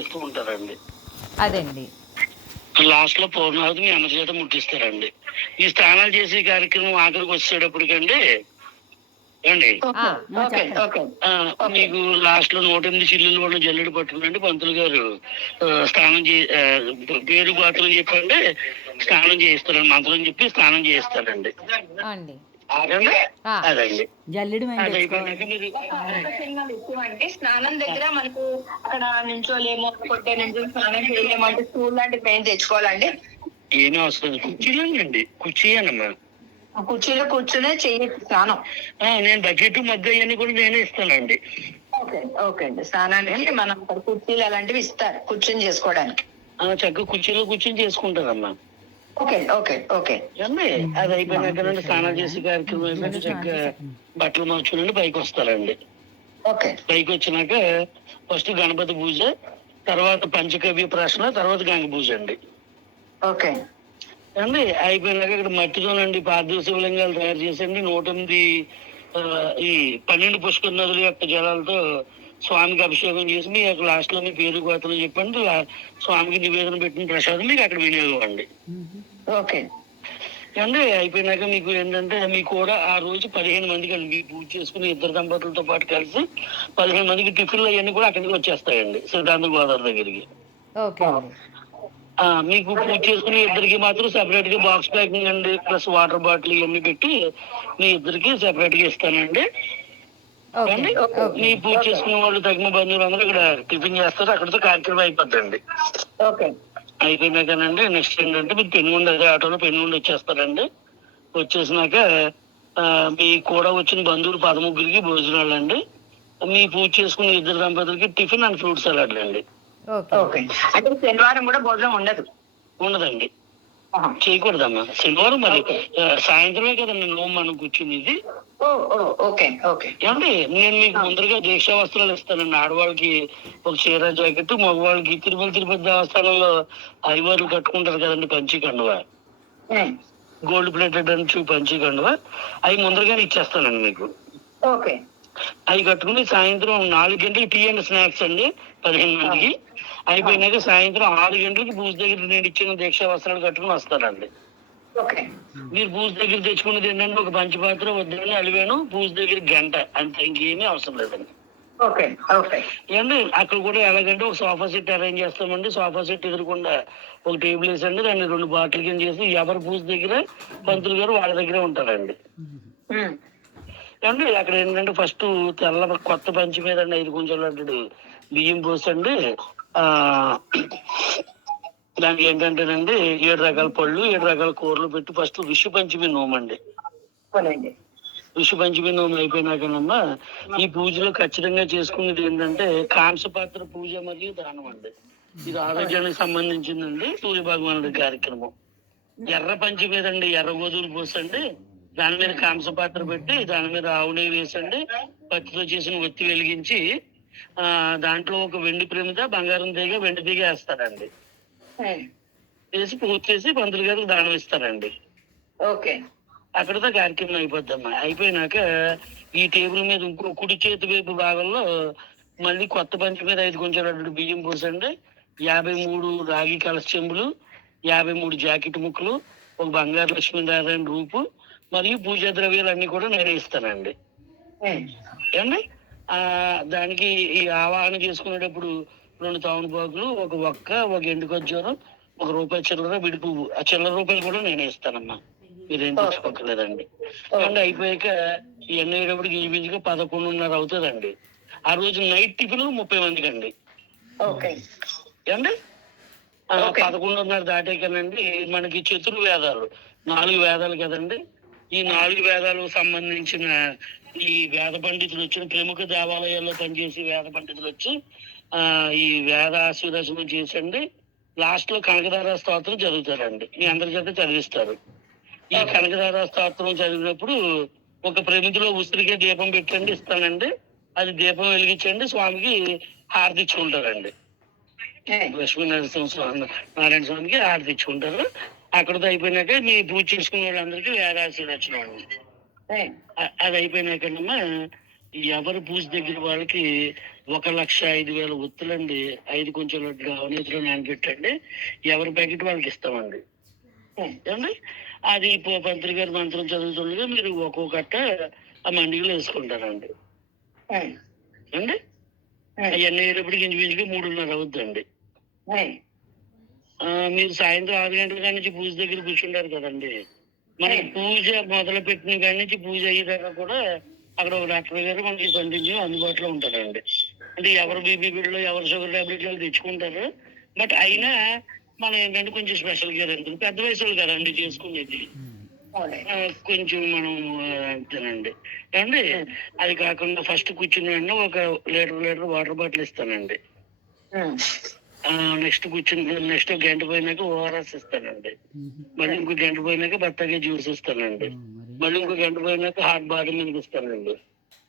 చేస్తూ ఉంటారండి. అదండి. లాస్ట్ లో పౌర్ణావతి మీ అమ్మ చేత ముట్టిస్తారండి. ఈ స్నానాలు చేసే కార్యక్రమం ఆఖరికి వచ్చేటప్పటికండి అండి మీకు లాస్ట్ లో 108 చిల్లులు ఉన్న జల్లెడు పట్టుకునండి పంతులు గారు స్నానం పేరు గాత్రం చెప్పండి స్నానం చేయిస్తారండి. మంత్రం చెప్పి స్నానం చేయిస్తారండి. అదండి జల్లెడు అంటే స్నానం దగ్గర మనకు అక్కడ నుంచోలేమో కొట్టే నుంచి స్నానం చేయలేము అంటే స్కూల్ లాంటి పెయిన్ తెచ్చుకోవాలండి. ఏమీ అవసరం కుర్చీలోనండి. కుర్చీయనమ్మా కుర్చీలో కూర్చునే చేయొచ్చు స్నానం. నేను బకెట్ మగ్గ అవన్నీ కూడా నేనే ఇస్తానండి. ఓకే అండి. స్నానానికి మనం కుర్చీలు అలాంటివి ఇస్తారు కూర్చొని చేసుకోవడానికి. చక్కగా కుర్చీలో కూర్చొని చేసుకుంటారమ్మా. ఓకే అండి అది అయిపోయినాక స్నానం చేసే కార్యక్రమం అయిపోయింది. చక్కగా బట్టలు మార్చుకుని పైకి వస్తారండి. పైకి వచ్చినాక ఫస్ట్ గణపతి పూజ, తర్వాత పంచకవ్య ప్రశ్న, తర్వాత గంగ పూజ అండి. అండి అయిపోయినాక ఇక్కడ మట్టితోనండి పార్థివ శివలింగాలు తయారు చేసండి 108 ఈ 12 పుష్కర నదుల యొక్క జలాలతో స్వామికి అభిషేకం చేసి మీ యొక్క లాస్ట్ లో మీ పేరు గోత్రం చెప్పండి. స్వామికి నివేదన పెట్టిన ప్రసాదం మీకు అక్కడ వినియోగం అండి. అండి అయిపోయినాక మీకు ఏంటంటే మీకు కూడా ఆ రోజు 15 మందికి అండి మీ పూజ చేసుకుని ఇద్దరు దంపతులతో పాటు కలిసి 15 మందికి టిఫిన్లు అవన్నీ కూడా అక్కడికి వచ్చేస్తాయండి శ్రీకాంత గోదావరి దగ్గరికి. మీకు పూజ చేసుకుని ఇద్దరికి మాత్రం సెపరేట్ గా బాక్స్ ప్యాకింగ్ అండి ప్లస్ వాటర్ బాటిల్ ఇవన్నీ పెట్టి మీ ఇద్దరికి సెపరేట్ గా ఇస్తానండి. మీ పూజ చేసుకునే వాళ్ళు తగిన బంధువులు అందరూ ఇక్కడ టిఫిన్ చేస్తారు. అక్కడితో కార్యక్రమం అయిపోద్దండి. అయిపోయినాకనండి నెక్స్ట్ ఏంటంటే మీరు పెనుగొండ అదే ఆటోలో పెనుగొండ వచ్చేస్తారండి. వచ్చేసినాక మీ కూడా వచ్చిన బంధువులు 13కి భోజనాలు అండి. మీ పూజ చేసుకున్న ఇద్దరు దంపతులకి టిఫిన్ అండ్ ఫ్రూట్ సలాడ్లు అండి. అంటే శనివారం కూడా భోజనం ఉండదండి. చేయకూడదమ్మా శనివారం. మరి సాయంత్రమే కదండి మనం కూర్చునేది. ఏమండి నేను మీకు ముందరగా దీక్షా వస్త్రాలు ఇస్తానండి. ఆడవాళ్ళకి ఒక చీర జాకెట్, మగవాళ్ళకి తిరుపతి దేవస్థానంలో ఐవార్లు కట్టుకుంటారు కదండి పంచి కండువ, గోల్డ్ ప్లేటెడ్ అని పంచి కండువ, అవి ముందరగానే ఇచ్చేస్తానండి మీకు. అవి కట్టుకుని సాయంత్రం 4 గంటలకు టీ అండ్ స్నాక్స్ అండి 15 మందికి. అయిపోయినాక సాయంత్రం 6 గంటలకి పూజ దగ్గర నేను ఇచ్చిన దీక్షా వస్త్రాలు కట్టుకుని వస్తారండి. మీరు పూజ దగ్గర తెచ్చుకున్నది ఏంటంటే ఒక పంచపాత్ర వద్దని అలివేను పూజ దగ్గర గంట అంతే, ఇంకేమీ అవసరం లేదండి. ఏమండి అక్కడ కూడా ఎలాగంటే ఒక సోఫా సెట్ అరేంజ్ చేస్తామండి. సోఫా సెట్ ఎదురుకుండా ఒక టేబుల్ వేసండి, దాన్ని 2 బాటిల్ కింద చేసి ఎవరి పూజ దగ్గర పంతులు గారు వాళ్ళ దగ్గరే ఉంటారండి. ఏమండి అక్కడ ఏంటంటే ఫస్ట్ తెల్ల కొత్త పంచి మీద 5 కొంచెం బియ్యం పోసండి. దానికి ఏంటంటేనండి 7 రకాల పళ్ళు 7 రకాల కూరలు పెట్టి ఫస్ట్ విషు పంచమి నోమండి. విషు పంచమి నోము అయిపోయినాకనమ్మా ఈ పూజలో ఖచ్చితంగా చేసుకునేది ఏంటంటే కాంసపాత్ర పూజ మరియు దానం అండి. ఇది ఆరోగ్యానికి సంబంధించిందండి. సూర్య భగవానుడి కార్యక్రమం. ఎర్ర పంచి మీద అండి ఎర్ర గోధుమలు పోసండి, దాని మీద కాంసపాత్ర పెట్టి దాని మీద ఆవు నెయ్యి వేసండి, పత్తితో చేసిన ఒత్తి వెలిగించి దాంట్లో ఒక వెండి ప్రమిద, బంగారం తీగ, వెండి తీగ వేస్తారండి. వేసి పూజ చేసి పంతులు గారికి దానం ఇస్తారండి. అక్కడితో కార్యక్రమం అయిపోద్దమ్మా. అయిపోయినాక ఈ టేబుల్ మీద ఇంకో కుడి చేతి వైపు భాగంలో మళ్ళీ కొత్త పంచి మీద 5 కొంచెం బియ్యం పోసండి, 53 రాగి కలశ చెంబులు, 53 జాకెట్ ముక్కలు, ఒక బంగారు లక్ష్మీనారాయణ రూపు మరియు పూజా ద్రవ్యాలు అన్ని కూడా నేనే ఇస్తానండి. ఏమండి దానికి ఈ ఆవాహన చేసుకునేటప్పుడు 2 తామరపాకులు, ఒక ఒక్క, ఒక ఎండు ఖర్జూరం, 1 రూపాయి చిల్లర, విడి పువ్వు. ఆ చిల్లర రూపాయలు కూడా నేనే ఇస్తానమ్మా, మీరేం తెచ్చుకోకలేదండి. అండ్ అయిపోయాక ఇవన్నీ అయ్యేటప్పటికి ఈజీగా 11:30 అవుతుందండి. ఆ రోజు నైట్ టిఫిన్ 30 మందికి అండి. ఏమండి 11:30 దాటాకనండి మనకి చతుర్వేదాలు 4 వేదాలు కదండి. ఈ 4 వేదాలకు సంబంధించిన ఈ వేద పండితులు వచ్చిన ప్రముఖ దేవాలయాల్లో పనిచేసి వేద పండితులు వచ్చి ఈ వేద ఆశీర్వచనం చేసండి. లాస్ట్ లో కనకధార స్తోత్రం చదువుతారండి. మీ అందరి చేత చదివిస్తారు. ఈ కనకధార స్తోత్రం చదివినప్పుడు ఒక ప్రమిదిలో ఉసిరిగా దీపం పెట్టండి ఇస్తానండి. అది దీపం వెలిగించండి, స్వామికి హారతి ఇచ్చుకుంటారండి. నారాయణ స్వామికి హారతి ఇచ్చుకుంటారు. అక్కడితో అయిపోయినాక మీ పూజ చేసుకునే వాళ్ళందరికీ వేదాశీర్వచనం అండి. అది అయిపోయినాకమ్మా ఎవరి పూజ దగ్గర వాళ్ళకి 1,05,000 ఒత్తులండి, 5 కొంచెం గవనీతిలో నానబెట్టండి, ఎవరి ప్యాకెట్ వాళ్ళకి ఇస్తామండి. ఏమండి అది పంతులు గారి మంత్రం చదువుతుండగా మీరు ఒక్కొక్క కట్ట ఆ మండిలో వేసుకుంటారండి అండి. అవన్నీ అయ్యేటప్పటికి ఇంచుమించుగా 3:30 అవుద్దండి. మీరు సాయంత్రం 6 గంటల కాడి నుంచి పూజ దగ్గర కూర్చుంటారు కదండి. మనకి పూజ మొదలు పెట్టిన కాడి నుంచి పూజ అయ్యేదాకా కూడా అక్కడ ఒక డాక్టర్ గారు మనకి కంటిన్యూ అందుబాటులో ఉంటారండి. అంటే ఎవరు బీపీ బిడ్డలు ఎవరు షుగర్ టాబ్లెట్లు తెచ్చుకుంటారు. బట్ అయినా మనం ఏంటంటే కొంచెం స్పెషల్ కేర్ ఉంటుంది. పెద్ద వయసులు కదండి చేసుకునేది, కొంచెం మనం అంతేనండి. ఏమండి అది కాకుండా ఫస్ట్ కూర్చుని వెంటనే ఒక లీటర్ వాటర్ బాటిల్ ఇస్తానండి. నెక్స్ట్ గంట పోయినాక ఓఆర్ఎస్ ఇస్తానండి. మళ్ళీ ఇంకో గంట పోయినాక బత్తాయి జ్యూస్ ఇస్తానండి. మళ్ళీ ఇంకో గంట పోయినాక హాట్ బాదం మిల్క్ ఇస్తానండి.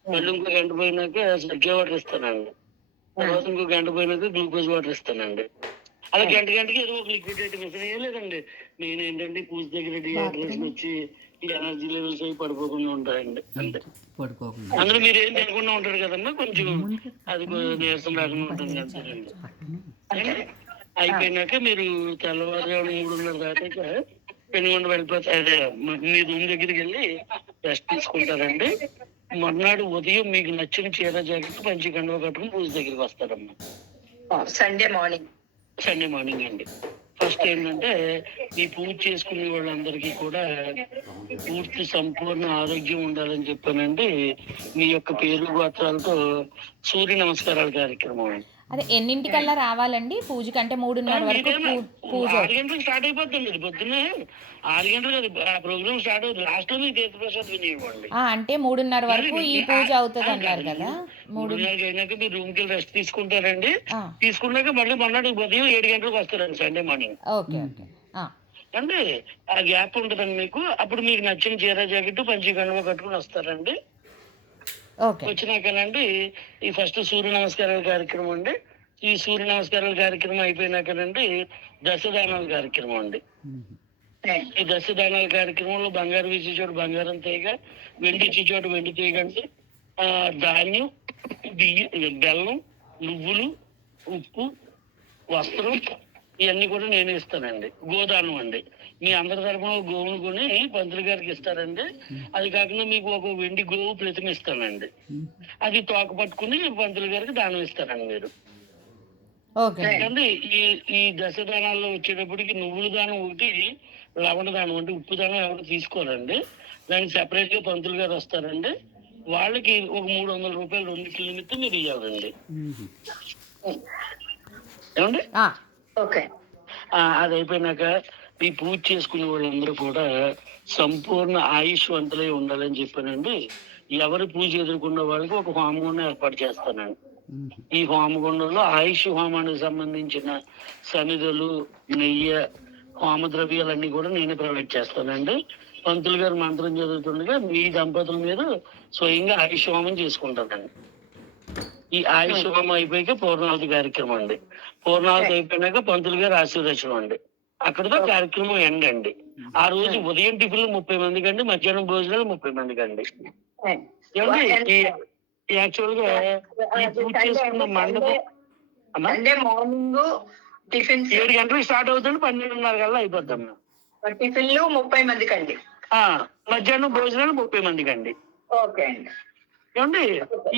మళ్ళీ ఇంకో గంట పోయినాక సగ్గే వాటర్ ఇస్తానండి. తర్వాత ఇంకో గంట పోయినాక గ్లూకోజ్ వాటర్ ఇస్తానండి. అలా గంటకి ఏదో ఒక లిక్విడ్ ఐటమ్ ఇస్తాను. ఏం లేదండి, నేను ఏంటంటే పూజ దగ్గర డిహైడ్రేషన్ వచ్చి ఈ ఎనర్జీ లెవెల్స్ అవి పడిపోకుండా ఉంటాయండి. అంటే అందులో మీరు ఏం తినకుండా ఉంటారు కదమ్మా, కొంచెం అది నీరసం రాకుండా ఉంటుంది అంతేనండి. అయిపోయినాక మీరు తెల్లవారుజామున 3:30 దాటాక పెనుగొండ వెళ్ళిపోతారు. అదే మీ రూమ్ దగ్గరికి వెళ్ళి రెస్ట్ తీసుకుంటారండి. మర్నాడు ఉదయం మీకు నచ్చిన చీర జాకెట్ పంచి కండువ కట్టుకుని పూజ దగ్గరికి వస్తారమ్మా. సండే మార్నింగ్ అండి. ఫస్ట్ ఏంటంటే ఈ పూజ చేసుకునే వాళ్ళందరికీ కూడా పూర్తి సంపూర్ణ ఆరోగ్యం ఉండాలని చెప్పానండి. మీ యొక్క పేరు గోత్రాలతో సూర్య నమస్కారాల కార్యక్రమం అండి. అదే ఎన్నింటికల్లా రావాలండి పూజకి? అంటే 3:30 వరకు పూజ 6 గంటలకు స్టార్ట్ అయిపోతుంది. పొద్దున్నే 6 గంటలకు ఆ ప్రోగ్రామ్ స్టార్ట్ అవుతుంది. లాస్ట్ లో మీకు తీర్థప్రసాద్ వినివ్వండి. అంటే 3:30 వరకు ఈ పూజ అవుతుంది అన్నారు కదా. 3:30 అయినాక మీరు రూమ్ కి రెస్ట్ తీసుకుంటారండి. తీసుకున్నాక మళ్ళీ మొన్నటి ఉదయం 7 గంటలకు వస్తారండి సండే మార్నింగ్. ఓకే అంటే ఆ గ్యాప్ ఉంటుందండి మీకు. అప్పుడు మీకు నచ్చిన చీర జాకెట్ పంచి కండువ కట్టుకుని వస్తారండి. వచ్చినాకనండి ఈ ఫస్ట్ సూర్య నమస్కారాల కార్యక్రమం అండి. ఈ సూర్య నమస్కారాల కార్యక్రమం అయిపోయినాకనండి దశదానాల కార్యక్రమం అండి. ఈ దశదానాల కార్యక్రమంలో బంగారం ఇచ్చే చోటు బంగారం తీగ, వెండి ఇచ్చే చోటు వెండి తీగ అండి. ధాన్యం, బెల్లం, నువ్వులు, ఉప్పు, వస్త్రం ఇవన్నీ కూడా నేనే ఇస్తానండి. గోదానం అండి. మీ అందరి తరఫున గోవును కొని పంతులు గారికి ఇస్తారండి. అది కాకుండా మీకు ఒక వెండి గోవు ప్రతిమ ఇస్తానండి. అది తోక పట్టుకుని పంతులు గారికి దానం ఇస్తారండి మీరు. ఈ దశదానాల్లో వచ్చేటప్పటికి నువ్వుల దానం ఒకటి, లవణ దానం అంటే ఉప్పు దానం ఎవరు తీసుకోరండి. దానికి సెపరేట్ గా పంతులు గారు వస్తారండి. వాళ్ళకి ఒక 300 రూపాయలు రెండింటి నిమిత్తం మీరు ఇవ్వాలండి. ఏమండి అది అయిపోయినాక ఈ పూజ చేసుకునే వాళ్ళందరూ కూడా సంపూర్ణ ఆయుష్వంతులై ఉండాలని చెప్పానండి. ఎవరి పూజ ఎదుర్కొన్న వాళ్ళకి ఒక హోమగుండం ఏర్పాటు చేస్తానండి. ఈ హోమగుండంలో ఆయుష్ హోమానికి సంబంధించిన సన్నిధులు, నెయ్యి, హోమ ద్రవ్యాలన్నీ కూడా నేనే ప్రొవైడ్ చేస్తానండి. పంతులు గారు మంత్రం చదువుతుండగా మీ దంపతుల మీద స్వయంగా ఆయుష్ హోమం చేసుకుంటానండి. ఈ ఆయుష్ హోమం అయిపోయాక పూర్ణావతి కార్యక్రమం అండి. పూర్ణావతి అయిపోయినాక పంతులు గారు ఆశీర్వచనం అండి. అక్కడితో కార్యక్రమం ఎండ్ అండి. ఆ రోజు ఉదయం టిఫిన్లు 30 మందికి అండి, మధ్యాహ్నం భోజనాలు 30 మందికి అండి. యాక్చువల్ గా ఈ పూజ చేసుకున్న మండపం మార్నింగ్ టిఫిన్ 7 గంటలకు స్టార్ట్ అవుతుంది, 12:30 కల్లా అయిపోద్దమ్మా. టిఫిన్లు 30 మందికి అండి. మధ్యాహ్నం భోజనాలు 30 మందికి అండి. ఓకే అండి. ఏమండి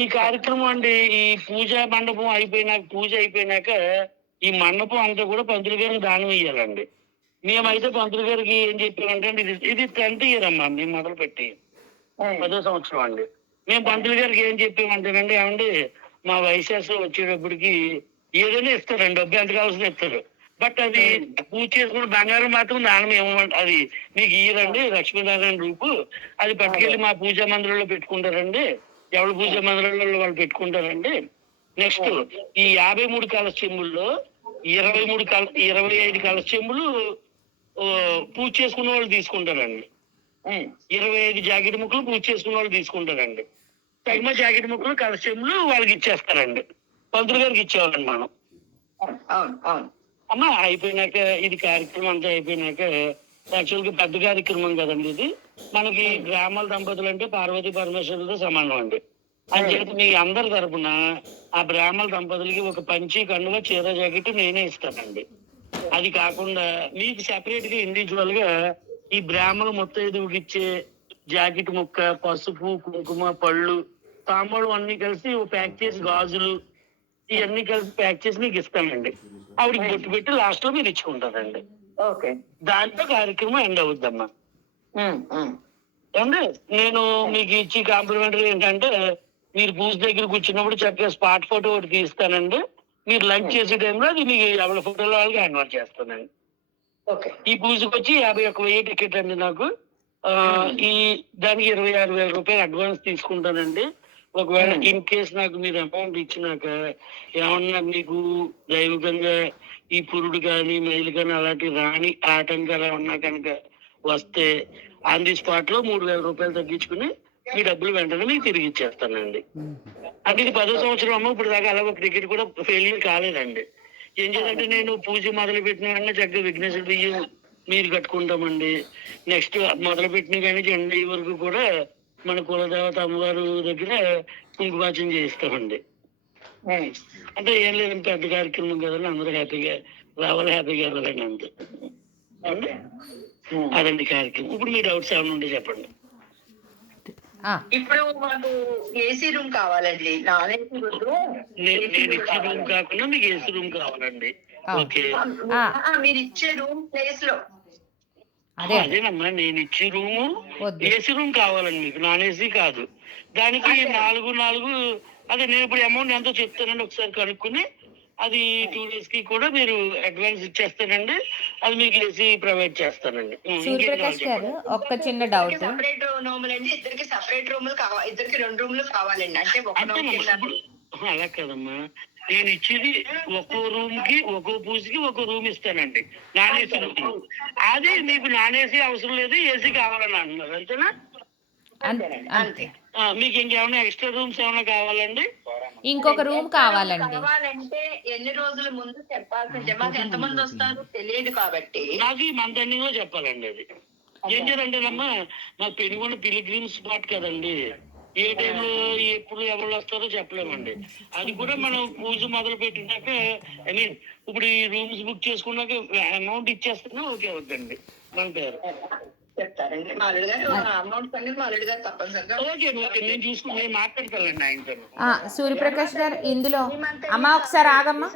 ఈ కార్యక్రమం అండి, ఈ పూజ మండపం పూజ అయిపోయినాక ఈ మండపం అంతా కూడా పంతులు గారికి దానం ఇయ్యాలండి. మేమైతే పంతులు గారికి ఏం చెప్పామంటే ఇది 10th ఇయర్ అమ్మా మేము మొదలు పెట్టి 10వ సంవత్సరం అండి. మేము పంతులు గారికి ఏం చెప్పామంటేనండి, ఏమండి మా వైశాస్ వచ్చేటప్పటికి ఏదైనా ఇస్తారండి, డబ్బు ఎంత కావాల్సిన ఇస్తారు. బట్ అది పూజ చేసుకున్న బంగారం మాత్రం దానం ఏమంటే అది మీకు ఇయ్యరండి, లక్ష్మీనారాయణ రూపు. అది పట్టుకెళ్ళి మా పూజా మందిరంలో పెట్టుకుంటారండి. ఎవరి పూజా మందిరంలో వాళ్ళు పెట్టుకుంటారండి. నెక్స్ట్ ఈ 53 కలశ చెంబుల్లో 25 కలశ చెంబులు పూజ చేసుకున్న వాళ్ళు తీసుకుంటారండి. 25 జాకెట్ ముక్కలు పూజ చేసుకున్న వాళ్ళు తీసుకుంటారండి. తగిన జాకెట్ ముక్కలు కలశ చెంబులు వాళ్ళకి ఇచ్చేస్తారండి. పంతులు గారికి ఇచ్చేవాళ్ళండి మనం. అమ్మా అయిపోయినాక ఇది కార్యక్రమం అంతా అయిపోయినాక యాక్చువల్ గా పెద్ద కార్యక్రమం కదండి ఇది. మనకి గ్రామాల దంపతులు అంటే పార్వతీ పరమేశ్వరులతో సమానం అండి. అంచేత మీ అందరి తరపున ఆ బ్రాహ్మణ దంపతులకి ఒక పంచి కండువ చీర జాకెట్ నేనే ఇస్తానండి. అది కాకుండా మీకు సెపరేట్ గా ఇండివిజువల్ గా ఈ బ్రాహ్మణ ముత్తైదువుకి ఇచ్చే జాకెట్ ముక్క, పసుపు, కుంకుమ, పళ్ళు, తాంబూలం అన్ని కలిసి ఓ ప్యాక్ చేసి, గాజులు ఇవన్నీ కలిసి ప్యాక్ చేసి మీకు ఇస్తానండి. ఆవిడకి బొట్టు పెట్టి లాస్ట్ లో మీరు ఇచ్చుకుంటారండి. ఓకే. దాంట్లో కార్యక్రమం ఎండ్ అవుద్దమ్మా. ఏమండి నేను మీకు ఇచ్చి కాంప్లిమెంటరీ ఏంటంటే మీరు పూజ దగ్గర కూర్చున్నప్పుడు చక్కగా స్పాట్ ఫోటో ఒకటి తీస్తానండి. మీరు లంచ్ చేసే టైంలో అది మీకు ఎవరి ఫోటోలో వాళ్ళకి హ్యాండ్ ఓవర్ చేస్తానండి. ఓకే. ఈ పూజకి వచ్చి 51,000 టికెట్ అండి నాకు. ఈ దానికి 26,000 రూపాయలు అడ్వాన్స్ తీసుకుంటానండి. ఒకవేళ ఇన్ కేస్ నాకు మీరు అమౌంట్ ఇచ్చినాక ఏమన్నా మీకు దైవికంగా ఈ పురుడు కానీ మైలు కానీ అలాంటి రాని ఆటంకాలు ఏమన్నా కనుక వస్తే ఆన్ ది స్పాట్ లో 3,000 రూపాయలు తగ్గించుకుని మీ డబ్బులు వెంటనే మీకు తిరిగి ఇచ్చేస్తానండి. అంటే ఇది 10వ సంవత్సరం అమ్మ. ఇప్పుడు దాకా అలా ఒక టికెట్ కూడా ఫెయిల్యూర్ కాలేదండి. ఏం చేయాలంటే నేను పూజ మొదలు పెట్టిన వెంటనే చక్కగా విఘ్నేశ్వర బియ్యం మీరు కట్టుకుంటామండి. నెక్స్ట్ మొదలు పెట్టిన కానీ ఎండ వరకు కూడా మన కులదేవత అమ్మవారు దగ్గర కుంకుమార్చన చేయిస్తామండి. అంటే ఏం లేదంటే పెద్ద కార్యక్రమం కదండి, అందరూ హ్యాపీగా రావాలి, హ్యాపీగా వెళ్ళాలండి అంతే అండి. అదండి కార్యక్రమం. ఇప్పుడు మీ డౌట్స్ ఏమైనా ఉంటే చెప్పండి. ఇప్పుడు మాకు ఏసీ రూమ్ కావాలండి. Non AC room. నేను ఇచ్చే రూమ్ కాకుండా మీకు ఏసీ రూమ్ కావాలండి. ఓకే. మీరు ఇచ్చే రూమ్ ప్లేస్ లో అదేనమ్మా, నేను ఇచ్చే రూము ఏసీ రూమ్ కావాలండి మీకు, నాన్ ఏసీ కాదు. దానికి 4 అదే నేను ఇప్పుడు అమౌంట్ ఎంతో చెప్తానండి, ఒకసారి కనుక్కుని అది 2 days కి కూడా మీరు అడ్వాన్స్ ఇచ్చేస్తానండి. అది మీకు ఏసీ ప్రొవైడ్ చేస్తానండి. సూర్యప్రకాష్ గారు ఒక్క చిన్న డౌట్. సెపరేట్ రూములు అండి, ఇద్దరికి సెపరేట్ రూములు కావాలి. ఇద్దరికి 2 రూములు కావాలండి. అంటే అలా కదమ్మా, నేను ఇచ్చేది ఒక్కో రూమ్ కి ఒక్కో పూజకి ఒక్కో రూమ్ ఇస్తానండి, నాన్ ఏసీ రూమ్. అది మీకు నాన్ ఏసీ అవసరం లేదు, ఏసీ కావాలని అంటున్నారు అంతేనా? అంతే. మీకు ఇంకేమైనా ఎక్స్ట్రా రూమ్స్ ఏమైనా కావాలండి? ఇంకొక రూమ్ కావాలండి. కావాలంటే ఎన్ని రోజుల ముందు చెప్పాల్సిందే. మాకు ఎంతమంది వస్తారో తెలియదు కాబట్టి నాకు ఈ మంత్ ఎండింగ్ లో చెప్పాలండి. అది ఏం చేయాలంటేనమ్మా, మా పెనుగొండ పిలిగ్రిమ్ స్పాట్ కదండి, ఏ టైంలో ఎప్పుడు ఎవరు వస్తారో చెప్పలేమండి. అది కూడా మనం పూజ మొదలు పెట్టినాక ఐ మీన్ ఇప్పుడు ఈ రూమ్స్ బుక్ చేసుకున్నాక అమౌంట్ ఇచ్చేస్తేనే ఓకే అవుతుందండి మన పేరు. చెప్తారండి మాలుడు గారు. అమౌంట్ సంగతి మాలుడు గారు తప్పనిసరిగా ఓకే నేను చూసుకుని నేను మాట్లాడతానండి ఆయనతో. సూర్యప్రకాష్ గారు ఇందులో అమ్మా ఒకసారి ఆగమ్మా,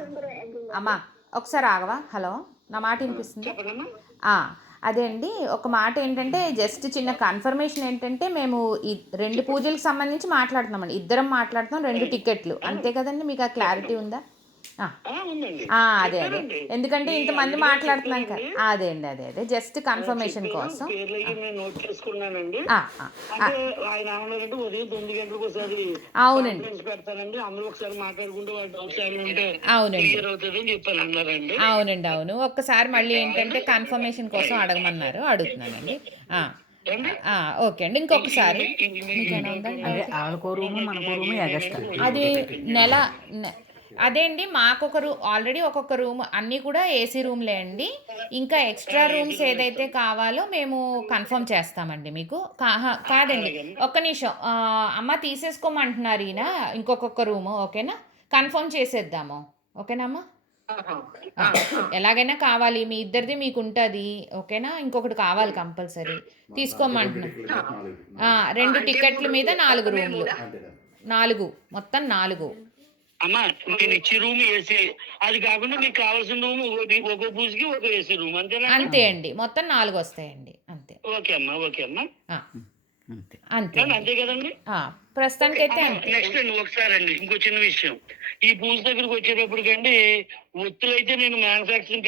అమ్మా ఒకసారి ఆగవా. హలో, నా మాట వినిపిస్తుంది? అదే అండి, ఒక మాట ఏంటంటే జస్ట్ చిన్న కన్ఫర్మేషన్ ఏంటంటే మేము ఈ 2 పూజలకు సంబంధించి మాట్లాడుతున్నామండి. ఇద్దరం మాట్లాడుతున్నాం, 2 టికెట్లు అంతే కదండి. మీకు ఆ క్లారిటీ ఉందా? అదే ఎందుకంటే ఇంతమంది మాట్లాడుతున్నాం కదా. అదే అండి, అదే జస్ట్ కన్ఫర్మేషన్ కోసం. అవునండి, అవునండి, అవును. ఒక్కసారి మళ్ళీ ఏంటంటే కన్ఫర్మేషన్ కోసం అడగమన్నారు, అడుగుతున్నానండి. ఓకే అండి. ఇంకొకసారి అది అదే అండి, మాకొక ఆల్రెడీ ఒక్కొక్క రూమ్, అన్నీ కూడా ఏసీ రూమ్లే అండి. ఇంకా ఎక్స్ట్రా రూమ్స్ ఏదైతే కావాలో మేము కన్ఫర్మ్ చేస్తామండి మీకు. కాదండి, ఒక్క నిమిషం. అమ్మ తీసేసుకోమంటున్నారు ఈయన ఇంకొక రూము. ఓకేనా, కన్ఫర్మ్ చేసేద్దాము. ఓకేనమ్మా, ఎలాగైనా కావాలి, మీ ఇద్దరిది మీకు ఉంటుంది. ఓకేనా, ఇంకొకటి కావాలి కంపల్సరీ తీసుకోమంటున్నాను. 2 టికెట్ల మీద 4 రూమ్లు, 4 మొత్తం 4. అమ్మా నేను ఇచ్చే రూమ్ ఏసీ, అది కాకుండా మీకు కావాల్సిన రూమ్ ఒక్కో పూజకి ఒక ఏసీ రూమ్ అంతేనా? అంతే అండి, మొత్తం 4 వస్తాయండి అంతే. ఓకే అమ్మా, ఓకే అమ్మా, అంతే అంతే కదండి. ప్రస్తుతానికి అయితే నెక్స్ట్ అండి ఒకసారి అండి ఇంకో చిన్న విషయం, ఈ పూజ దగ్గరకు వచ్చేటప్పటికండి ఒత్తులు అయితే నేను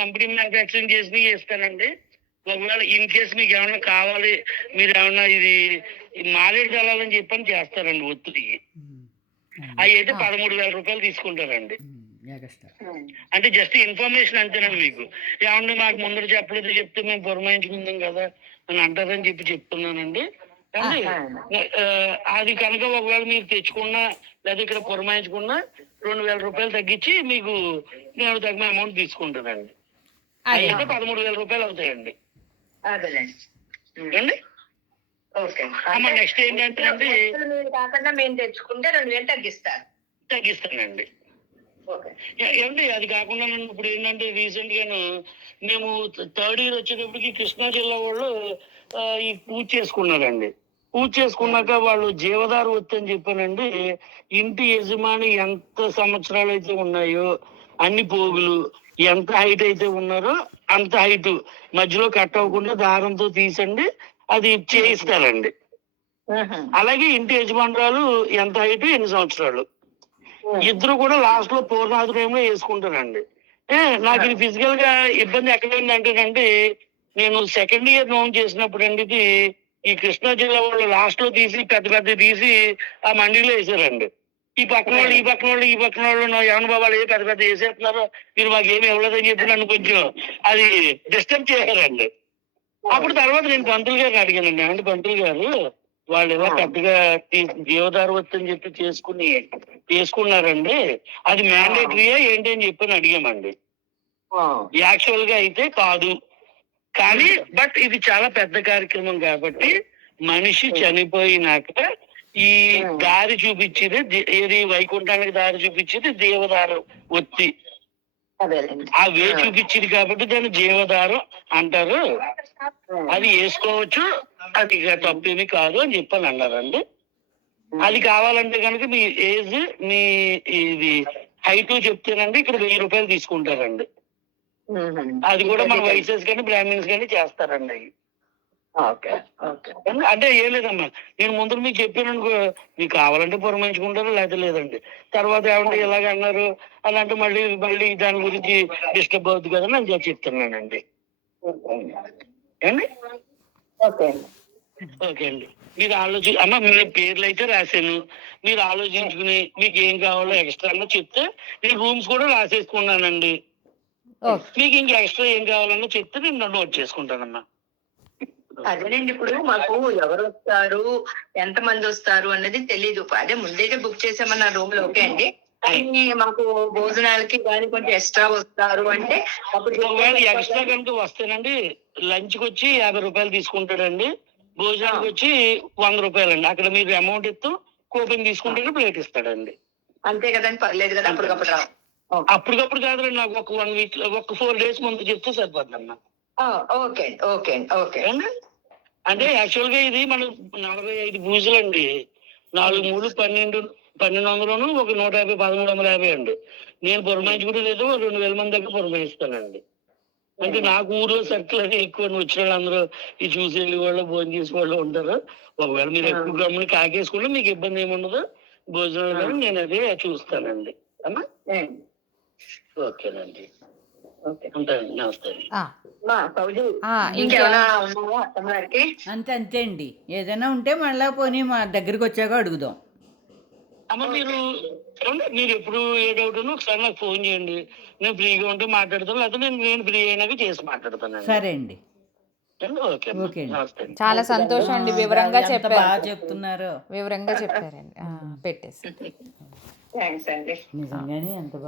కంపెనీ మ్యానుఫ్యాక్చరింగ్ చేసి ఇస్తానండి. ఒకవేళ ఇన్ కేసు మీకు ఏమైనా కావాలి, మీరు ఏమన్నా ఇది మారేడు దళాలని చెప్పని చేస్తారండి ఒత్తులకి. అవి అయితే 13,000 రూపాయలు తీసుకుంటారండి. అంటే జస్ట్ ఇన్ఫర్మేషన్ అంతేనండి. మీకు ఏమన్నా మాకు ముందర చెప్పలేదు, చెప్తే మేము పురమాయించుకుందాం కదా అని అంటారని చెప్తున్నానండి. అది కనుక ఒకవేళ మీరు తెచ్చుకున్నా లేదా ఇక్కడ పురమాయించుకున్నా 2,000 రూపాయలు తగ్గించి మీకు నేను తగిన అమౌంట్ తీసుకుంటానండి. అయితే 13,000 రూపాయలు అవుతాయండి. అండి ఓకే. అమ్మ నెక్స్ట్ ఏంటంటే అండి మీరు కాకుండా మేము తెచ్చుకుంటే 2000 తగ్గిస్తారు. తగ్గిస్తానండి. ఓకే. ఏమండి అది కాకుండా నన్ను ఇప్పుడు ఏంటంటే రీసెంట్ గాను మేము థర్డ్ ఇయర్ వచ్చేటప్పటికి కృష్ణా జిల్లా వాళ్ళు ఈ పూజ చేసుకున్నారండి. పూజ చేసుకున్నాక వాళ్ళు జీవదారు వత్తి అని చెప్పానండి. ఇంటి యజమాని ఎంత సంవత్సరాలు అయితే ఉన్నాయో అన్ని పోగులు ఎంత హైట్ అయితే ఉన్నారో అంత హైట్ మధ్యలో కట్ అవ్వకుండా దారంతో తీసండి అది చేయిస్తారండి. అలాగే ఇంటి యజమానురాలు ఎంత హైట్ ఎన్ని సంవత్సరాలు ఇద్దరు కూడా లాస్ట్ లో పూర్ణాది టైంలో వేసుకుంటారండి. నాకు ఇది ఫిజికల్ గా ఇబ్బంది ఎక్కడైందంటేనండి నేను సెకండ్ ఇయర్ నోన్ చేసినప్పుడు అండి ఇది ఈ కృష్ణా జిల్లా వాళ్ళు లాస్ట్ లో తీసి పెద్ద పెద్ద తీసి ఆ మండీలో వేసారండి. ఈ పక్కన వాళ్ళు ఏమన్నా బాబాలు ఏ పెద్ద పెద్ద వేసేస్తున్నారు మీరు మాకు ఏమి ఇవ్వలేదని చెప్పి నన్ను కొంచెం అది డిస్టర్బ్ చేశారండి. అప్పుడు తర్వాత నేను పంతులు గారిని అడిగానండి. అంటే పంతులు గారు వాళ్ళు ఏదో పెద్దగా జీవదారు అని చెప్పి చేసుకున్నారండి. అది మ్యాండేటరీయా ఏంటి అని చెప్పి అడిగామండి. యాక్చువల్ గా అయితే కాదు, కానీ బట్ ఇది చాలా పెద్ద కార్యక్రమం కాబట్టి మనిషి చనిపోయినాక ఈ దారి చూపించేది ఏది వైకుంఠానికి దారి చూపించేది దేవదారు ఒత్తి. ఆ వే చూపించింది కాబట్టి దాన్ని జీవదారం అంటారు. అది వేసుకోవచ్చు, అది ఇక తప్పేమి కాదు అని చెప్పని అన్నారండి. అది కావాలంటే కనుక మీ ఏజ్ మీ ఇది హైట్ చెప్తేనండి ఇక్కడ 1000 రూపాయలు తీసుకుంటారండి. అది కూడా మన వైసెస్ కానీ బ్రాహ్మిన్స్ కానీ చేస్తారండి. అంటే ఏం లేదమ్మా, నేను ముందు మీకు చెప్పాను అనుకో మీకు కావాలంటే పురమాయించుకుంటారు లేకపోతే లేదండి. తర్వాత ఏమంటే ఇలాగ అన్నారు అలాంటి మళ్ళీ దాని గురించి డిస్టర్బ్ అవుతుంది కదా అని చెప్తున్నానండి. అండి ఓకే అండి. మీరు అమ్మ మీ పేర్లు అయితే రాశాను, మీరు ఆలోచించుకుని మీకు ఏం కావాలో ఎక్స్ట్రా చెప్తే నేను రూమ్స్ కూడా రాసేసుకున్నానండి. మీకు ఇంకా ఎక్స్ట్రా ఏం కావాలన్నా చెప్తే నేను నోట్ చేసుకుంటానమ్మా. అదేనండి, ఇప్పుడు మాకు ఎవరు వస్తారు ఎంత మంది వస్తారు అన్నది తెలీదు. అదే ముందైతే బుక్ చేసామన్న రూమ్ లో ఓకే అండి. కానీ మాకు భోజనాలకి కానీ కొంచెం ఎక్స్ట్రా వస్తారు అంటే అప్పుడు ఎక్స్ట్రా కనుక వస్తేనండి లంచ్ కి వచ్చి 50 రూపాయలు తీసుకుంటాడండి, భోజనానికి వచ్చి 100 రూపాయలండి. అక్కడ మీరు అమౌంట్ ఇస్తూ కూపన్ తీసుకుంటే ప్లేట్ ఇస్తాడండి. అంతే కదండి, పర్లేదు కదా. అప్పటికప్పుడు కాదులండి, నాకు ఒక 1 వీక్ ఒక 4 days ముందు చెప్తే సరిపోద్దమ్మా. ఓకే ఓకే ఓకే అంటే యాక్చువల్ గా ఇది మనం 45 పూజలండి. 4 3 1200 ఒక 150 1350 అండి. నేను పురమాయించుకుంటే లేదు 2000 మంది దగ్గర పురమాయిస్తానండి. అంటే నాకు ఊర్లో సర్కిల్ అది ఎక్కువ వచ్చిన వాళ్ళు అందరూ ఈ చూసి వెళ్ళి వాళ్ళు భోజనం చేసే వాళ్ళు ఉంటారు. ఒకవేళ మీరు ఎక్కువ గమ్ముని కాకేసుకుంటే మీకు ఇబ్బంది ఏముండదు, భోజనాలు కానీ నేను అదే చూస్తానండి అమ్మా. ఓకేనండి, ఉంటానండి, నమస్తే. అంతే అండి. ఏదైనా ఉంటే మళ్ళా పోనీ మా దగ్గరికి వచ్చాక అడుగుదాం. అమ్మ మీరు ఎప్పుడు ఏ డౌట్ ఉన్నా ఒకసారి నాకు ఫోన్ చేయండి. నేను ఫ్రీగా ఉంటే మాట్లాడతాను, లేకపోతే నేను ఫ్రీ అయినాక చేసి మాట్లాడతాను. సరే అండి, ఓకే ఓకే. చాలా సంతోషం అండి, వివరంగా చెప్పారు. బాగా చెప్తున్నారు, వివరంగా చెప్పారండి. పెట్టేసి థ్యాంక్స్ అండి. నిజంగానే ఎంత